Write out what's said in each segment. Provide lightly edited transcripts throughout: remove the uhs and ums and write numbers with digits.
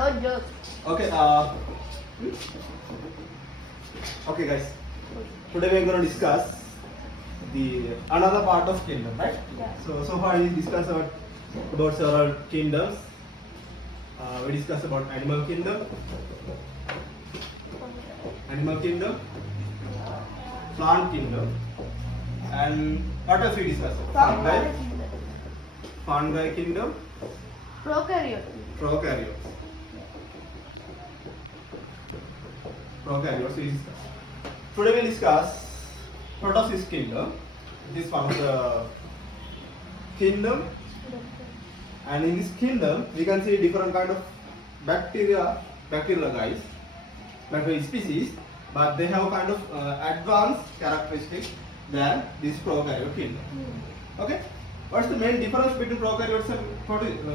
no joke. Okay. Okay, guys. Today we are going to discuss the another part of kingdom, right? Yeah. So far we discussed about several kingdoms. We discussed about animal kingdom, plant kingdom, and what else we discussed? Fungi kingdom, Prokaryote. prokaryotes. Prokaryotes we discussed. Today we discuss protosis kingdom. This is one of the kingdom, and in this kingdom we can see different kind of bacteria guys, bacteria species, but they have kind of advanced characteristics than this prokaryote kingdom. Okay, what's the main difference between prokaryotes and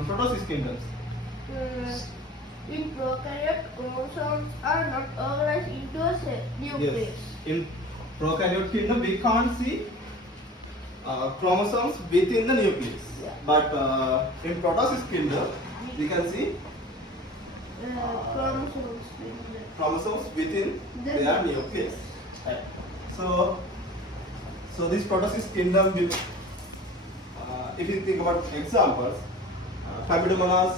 protosis kingdoms? In prokaryote, chromosomes are not organized into a nucleus. Yes, in prokaryote kingdom we can't see chromosomes within the nucleus, Yeah. but in protosis kingdom we can see chromosomes within their nucleus. Right. So this protosis kingdom will, if you think about examples, Chlamydomonas,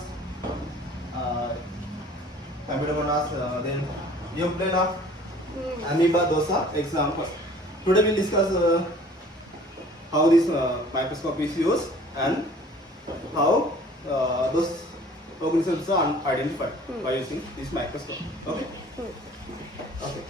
then Euglena, amoeba, those are examples. Today we will discuss how this microscope is used and how those organisms are identified by using this microscope. Okay? Okay.